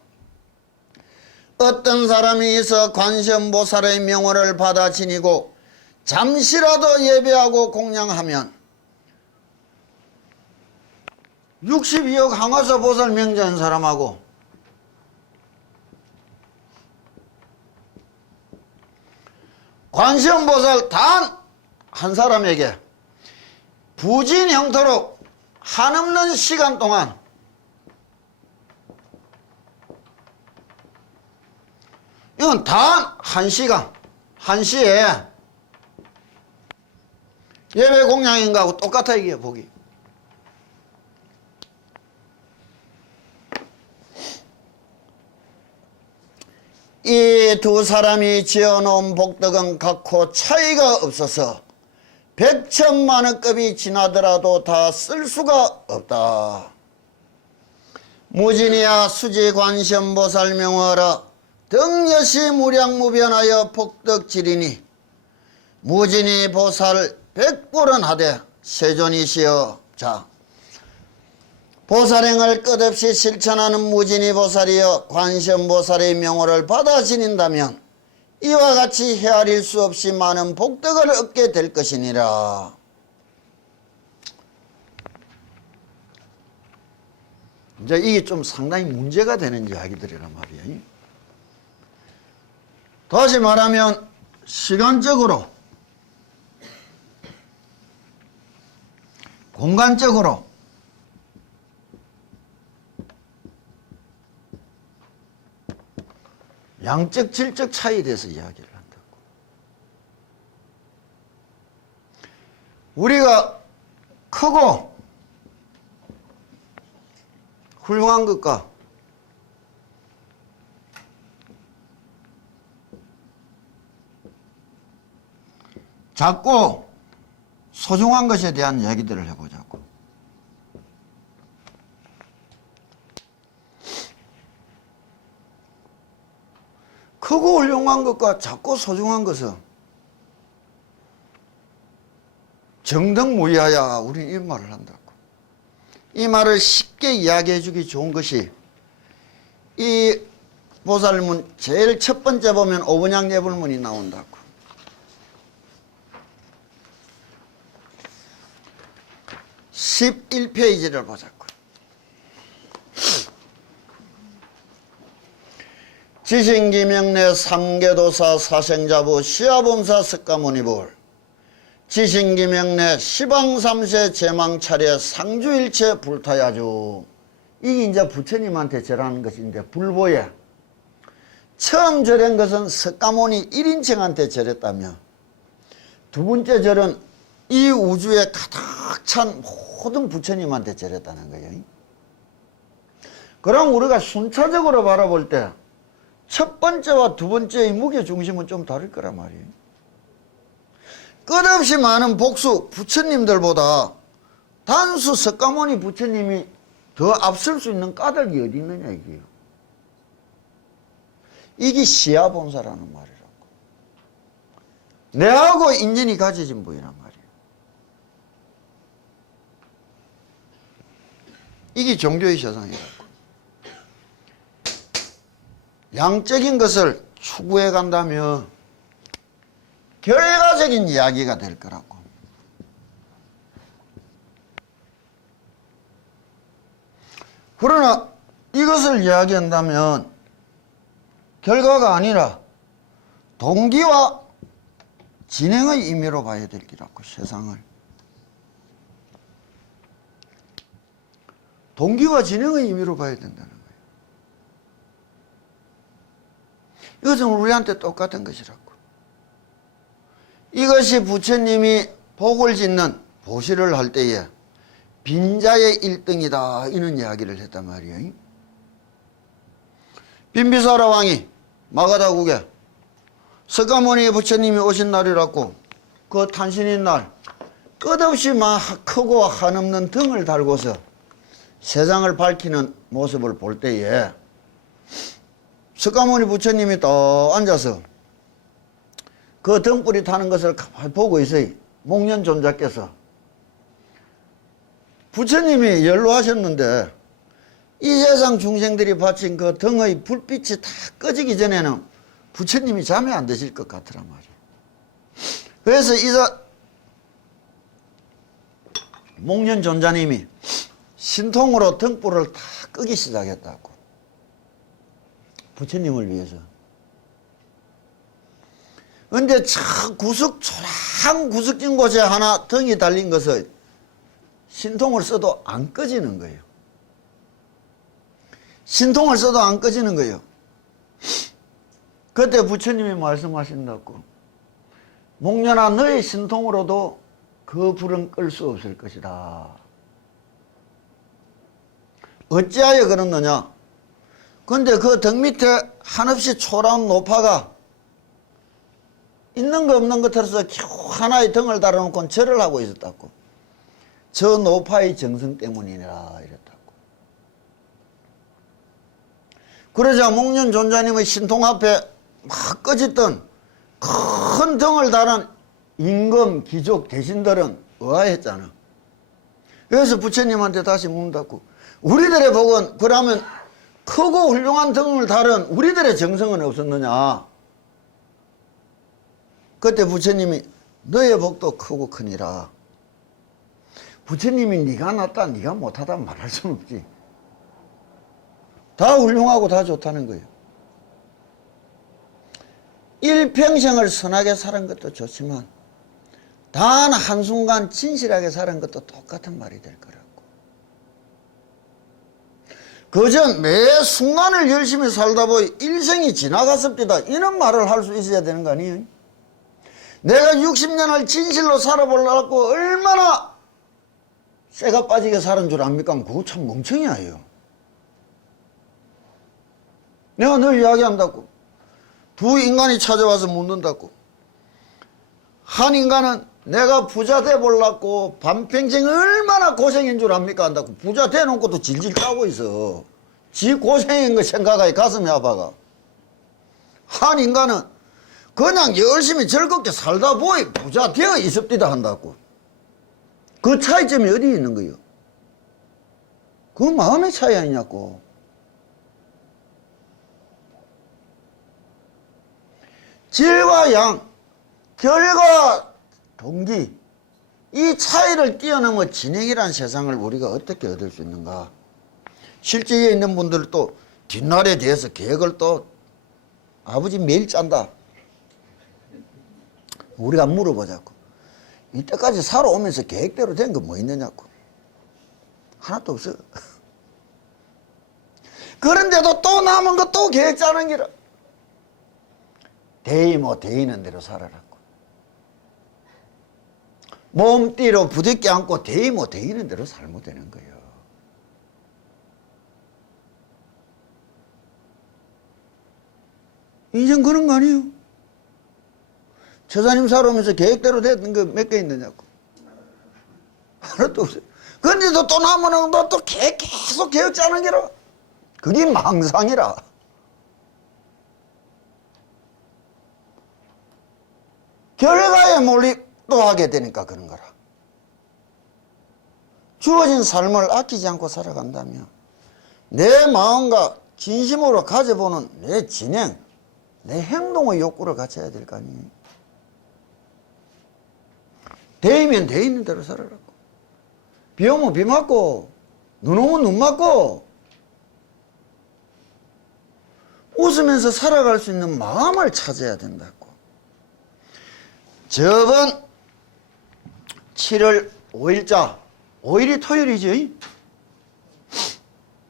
어떤 사람이 있어 관세음보살의 명호를 받아 지니고 잠시라도 예배하고 공양하면 62억 항화사 보살 명자인 사람하고 관세음보살 단 한 사람에게 부진 형태로 한없는 시간 동안 이건 단 1시간, 1시에 예배 공양인가 하고 똑같아 이게 복이. 이 두 사람이 지어놓은 복덕은 각호 차이가 없어서 백천만억급이 지나더라도 다 쓸 수가 없다. 무진이야 수지관세음보살 명호하라 등여시 무량무변하여 복덕지리니 무진이 보살 백불은 하되 세존이시여. 자, 보살행을 끝없이 실천하는 무진이 보살이여 관세음보살의 명호를 받아 지닌다면 이와 같이 헤아릴 수 없이 많은 복덕을 얻게 될 것이니라. 이제 이게 좀 상당히 문제가 되는 이야기들이란 말이에요. 다시 말하면 시간적으로 공간적으로 양적 질적 차이에 대해서 이야기를 한다고. 우리가 크고 훌륭한 것과 작고 소중한 것에 대한 이야기들을 해보자고. 크고 훌륭한 것과 작고 소중한 것은 정덕무이하야 우리 이 말을 한다고. 이 말을 쉽게 이야기해 주기 좋은 것이 이 보살문 제일 첫 번째 보면 오분양 예불문이 나온다고. (11페이지를) 보자고. 지신기명내 삼계도사 사생자부 시아본사 석가모니불 지신기명내 시방삼세 제망차례 상주일체 불타야주. 이게 이제 부처님한테 절하는 것인데 불보에 처음 절한 것은 석가모니 1인칭한테 절했다며 두 번째 절은 이 우주에 가득 찬 모든 부처님한테 절했다는 거예요. 그럼 우리가 순차적으로 바라볼 때 첫 번째와 두 번째의 무게중심은 좀 다를 거란 말이에요. 끝없이 많은 복수 부처님들보다 단수 석가모니 부처님이 더 앞설 수 있는 까닭이 어디 있느냐 이게요. 이게 시아본사라는 말이라고. 내하고 인연이 가져진 분이란 말이에요. 이게 종교의 세상이라고. 양적인 것을 추구해 간다면 결과적인 이야기가 될 거라고. 그러나 이것을 이야기한다면 결과가 아니라 동기와 진행의 의미로 봐야 될 기라고. 세상을 동기와 진행의 의미로 봐야 된다는 거예요. 이것은 우리한테 똑같은 것이라고. 이것이 부처님이 복을 짓는 보시를 할 때에 빈자의 1등이다 이런 이야기를 했단 말이에요. 빈비사라 왕이 마가다국에 석가모니 부처님이 오신 날이라고 그 탄신인 날 끝없이 막 크고 한없는 등을 달고서 세상을 밝히는 모습을 볼 때에 석가모니 부처님이 또 앉아서 그 등불이 타는 것을 가만히 보고 있어요. 목련존자께서. 부처님이 연로하셨는데 이 세상 중생들이 바친 그 등의 불빛이 다 꺼지기 전에는 부처님이 잠이 안 드실 것 같더란 말이에요. 그래서 목련존자님이 신통으로 등불을 다 끄기 시작했다고. 부처님을 위해서. 근데 저 초랑 구석진 곳에 하나 등이 달린 것을 신통을 써도 안 꺼지는 거예요. 신통을 써도 안 꺼지는 거예요. 그때 부처님이 말씀하신다고. 목련아, 너의 신통으로도 그 불은 끌 수 없을 것이다. 어찌하여 그러느냐? 근데 그 등 밑에 한없이 초라한 노파가 있는 거 없는 것 같아서 겨우 하나의 등을 달아놓고 절을 하고 있었다고. 저 노파의 정성 때문이라 이랬다고. 그러자 목련존자님의 신통 앞에 막 꺼졌던 큰 등을 달은 임금, 귀족, 대신들은 의아했잖아. 그래서 부처님한테 다시 묻는다고. 우리들의 복은 그러면 크고 훌륭한 등을 달은 우리들의 정성은 없었느냐? 그때 부처님이 너의 복도 크고 크니라. 부처님이 네가 낫다 네가 못하다 말할 수는 없지. 다 훌륭하고 다 좋다는 거예요. 일평생을 선하게 사는 것도 좋지만 단 한순간 진실하게 사는 것도 똑같은 말이 될 거라고. 그저 매 순간을 열심히 살다 보니 일생이 지나갔습니다. 이런 말을 할 수 있어야 되는 거 아니에요? 내가 60년을 진실로 살아보려고 얼마나 쇠가 빠지게 사는 줄 압니까? 그거 참 멍청이에요. 내가 늘 이야기한다고. 두 인간이 찾아와서 묻는다고. 한 인간은 내가 부자 돼보려고 반평생 얼마나 고생인 줄 압니까? 한다고. 부자 돼놓고도 질질 까고 있어. 지 고생인 거 생각하니 가슴이 아파가. 한 인간은 그냥 열심히 즐겁게 살다 보니 부자 되어 있습니다 한다고. 그 차이점이 어디 있는 거예요? 그 마음의 차이 아니냐고. 질과 양, 결과 동기, 이 차이를 뛰어넘어 진행이라는 세상을 우리가 어떻게 얻을 수 있는가? 실제에 있는 분들도 뒷날에 대해서 계획을 또 아버지 매일 짠다. 우리가 물어보자고. 이때까지 살아오면서 계획대로 된 거 뭐 있느냐고. 하나도 없어. 그런데도 또 남은 거 또 계획 짜는 기라. 대의 뭐 대의는 대로 살아라고. 몸띠로 부딪게 않고 대의 뭐 대의는 대로 살면 되는 거예요. 인생 그런 거 아니에요? 처사님 살아오면서 계획대로 됐던 거 몇 개 있느냐고. 하나도 없어요. 그런데도 또 남은 거 또 계속 계획 짜는 게라. 그게 망상이라. 결과에 몰입도 하게 되니까 그런 거라. 주어진 삶을 아끼지 않고 살아간다면 내 마음과 진심으로 가져보는 내 진행, 내 행동의 욕구를 갖춰야 될 거 아니에요. 대이면 대 있는 대로 살아라고. 비 오면 비 맞고 눈 오면 눈 맞고 웃으면서 살아갈 수 있는 마음을 찾아야 된다고. 저번 7월 5일자 5일이 토요일이죠.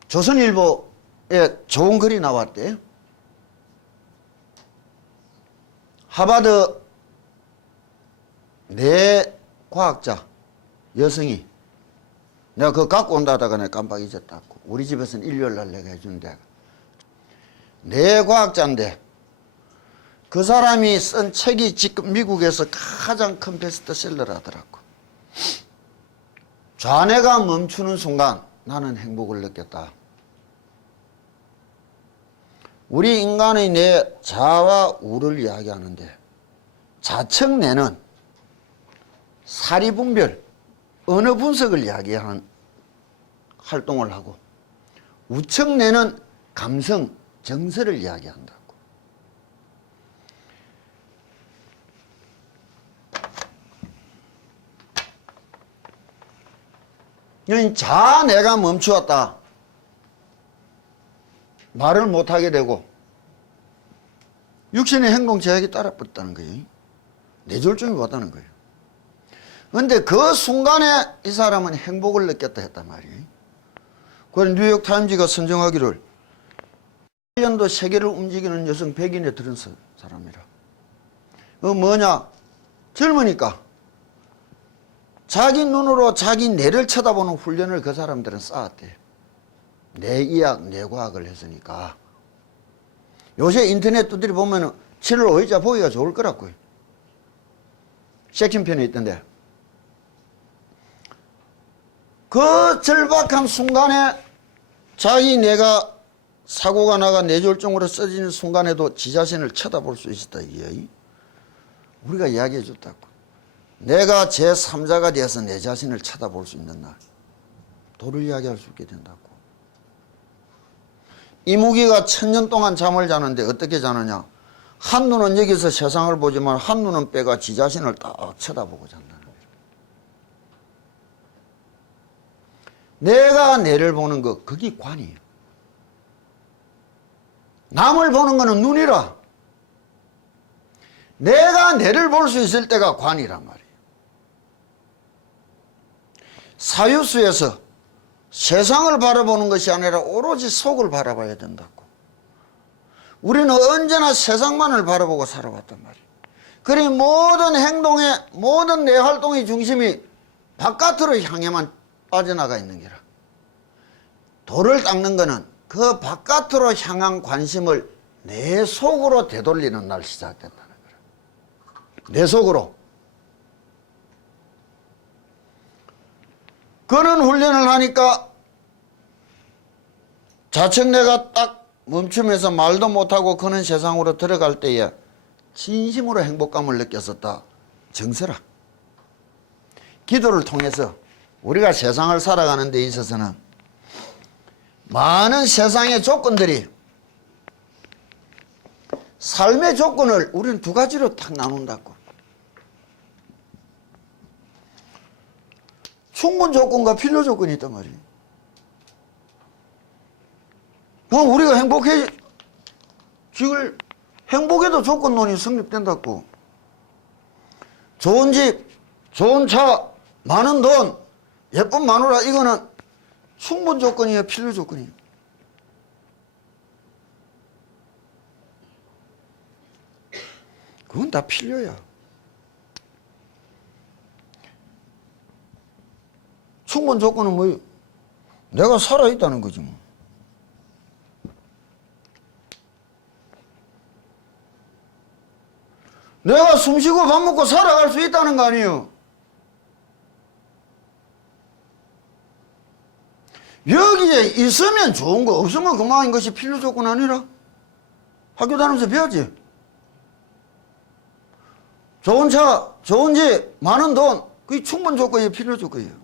조선일보에 좋은 글이 나왔대요. 하버드 뇌과학자 여성이, 내가 그거 갖고 온다 하다가 내가 깜빡 잊었다고. 우리 집에서는 일요일날 내가 해준대. 뇌과학자인데 그 사람이 쓴 책이 지금 미국에서 가장 큰 베스트셀러라더라고. 좌뇌가 멈추는 순간 나는 행복을 느꼈다. 우리 인간의 내 자와 우를 이야기하는데, 자측 내는 사리분별, 언어 분석을 이야기하는 활동을 하고, 우측 내는 감성, 정서를 이야기한다고. 자 내가 멈추었다. 말을 못하게 되고 육신의 행동 제약이 따라붙었다는 거예요. 뇌졸중이 왔다는 거예요. 그런데 그 순간에 이 사람은 행복을 느꼈다 했단 말이에요. 그래서 뉴욕타임즈가 선정하기를 1년도 세계를 움직이는 여성 100인에 들은 사람이라. 뭐냐? 젊으니까 자기 눈으로 자기 뇌를 쳐다보는 훈련을 그 사람들은 쌓았대. 뇌의학, 뇌과학을 했으니까. 요새 인터넷 두드려 보면은 7월 5일자 보기가 좋을 거라고요. 섹션편에 있던데. 그 절박한 순간에 자기 뇌가 사고가 나가 뇌졸중으로 써지는 순간에도 지 자신을 쳐다볼 수 있었다. 이게 우리가 이야기해 줬다고. 내가 제3자가 되어서 내 자신을 쳐다볼 수 있는 날, 도를 이야기할 수 있게 된다고. 이무기가 1000년 동안 잠을 자는데 어떻게 자느냐? 한눈은 여기서 세상을 보지만 한눈은 빼가 지 자신을 딱 쳐다보고 잔다는 거예요. 내가 내를 보는 거, 그게 관이에요. 남을 보는 거는 눈이라. 내가 내를 볼 수 있을 때가 관이란 말이에요. 사유수에서 세상을 바라보는 것이 아니라 오로지 속을 바라봐야 된다고. 우리는 언제나 세상만을 바라보고 살아왔단 말이에요. 그러니 모든 행동의, 모든 내 활동의 중심이 바깥으로 향해만 빠져나가 있는 게라. 돌을 닦는 거는 그 바깥으로 향한 관심을 내 속으로 되돌리는 날 시작된다는 거라. 내 속으로. 그런 훈련을 하니까 자책 내가 딱 멈추면서 말도 못하고 그런 세상으로 들어갈 때에 진심으로 행복감을 느꼈었다. 정서라. 기도를 통해서 우리가 세상을 살아가는 데 있어서는 많은 세상의 조건들이, 삶의 조건을 우리는 두 가지로 딱 나눈다고. 충분 조건과 필요 조건이 있단 말이에요. 그럼 우리가 행복에도 조건론이 성립된다고. 좋은 집, 좋은 차, 많은 돈, 예쁜 마누라, 이거는 충분 조건이에요, 필요 조건이에요? 그건 다 필요야. 충분 조건은 뭐예요? 내가 살아있다는 거지 뭐. 내가 숨쉬고 밥 먹고 살아갈 수 있다는 거 아니에요? 여기에 있으면 좋은 거, 없으면 그만인 것이 필요 조건 아니라? 학교 다니면서 배웠지? 좋은 차, 좋은 집, 많은 돈, 그게 충분 조건이에요, 필요 조건이에요?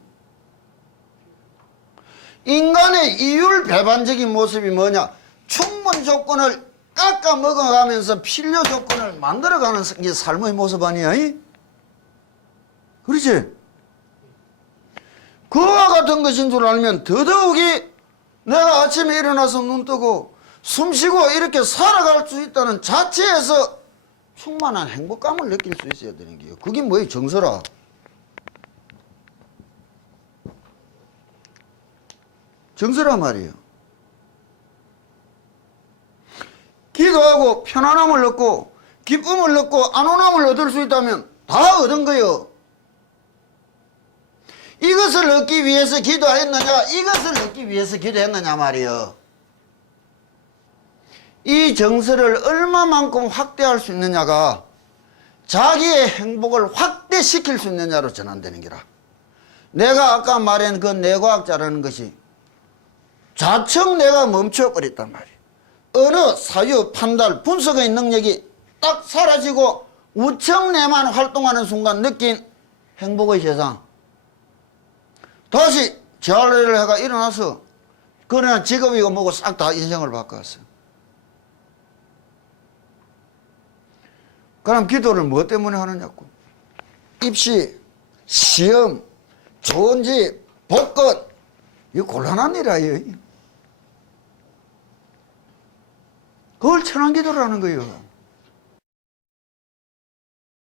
인간의 이율 배반적인 모습이 뭐냐? 충분 조건을 깎아 먹어가면서 필요 조건을 만들어가는 게 삶의 모습 아니야? 그렇지? 그와 같은 것인 줄 알면 더더욱이 내가 아침에 일어나서 눈 뜨고 숨 쉬고 이렇게 살아갈 수 있다는 자체에서 충만한 행복감을 느낄 수 있어야 되는 게요. 그게 뭐예요? 정서라. 정서란 말이에요. 기도하고 편안함을 얻고 기쁨을 얻고 안온함을 얻을 수 있다면 다 얻은 거예요. 이것을 얻기 위해서 기도했느냐, 이것을 얻기 위해서 기도했느냐 말이에요. 이 정서를 얼마만큼 확대할 수 있느냐가 자기의 행복을 확대시킬 수 있느냐로 전환되는 거라. 내가 아까 말한 그 뇌과학자라는 것이 좌측 뇌가 멈춰버렸단 말이에요. 어느 사유, 판단, 분석의 능력이 딱 사라지고 우청내만 활동하는 순간 느낀 행복의 세상. 다시 재활을 해가 일어나서 그러나 직업이고 뭐고 싹 다 인생을 바꿨어. 그럼 기도를 뭐 때문에 하느냐고. 입시, 시험, 좋은 집, 복권, 이거 곤란한 일이에요. 그걸 천안기도라는 거예요.